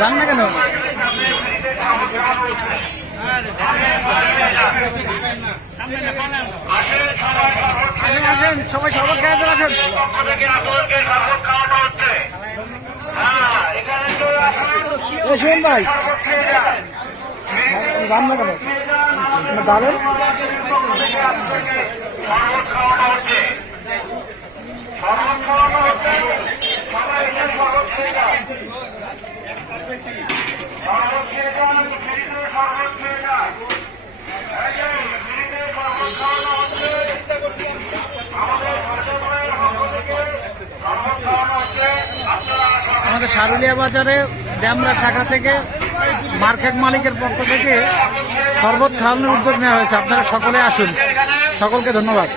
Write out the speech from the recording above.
জান না কেন আসেন সবাই শরবত খাওয়াতে আসেন। শুনুন ভাই জান না কেন দাঁড়েন আমাদের সারুলিয়া বাজারে ড্যামরা শাখা থেকে মার্কেট মালিকের পক্ষ থেকে শরবত খাওয়ানোর উদ্যোগ নেওয়া হয়েছে। আপনারা সকলে আসুন, সকলকে ধন্যবাদ।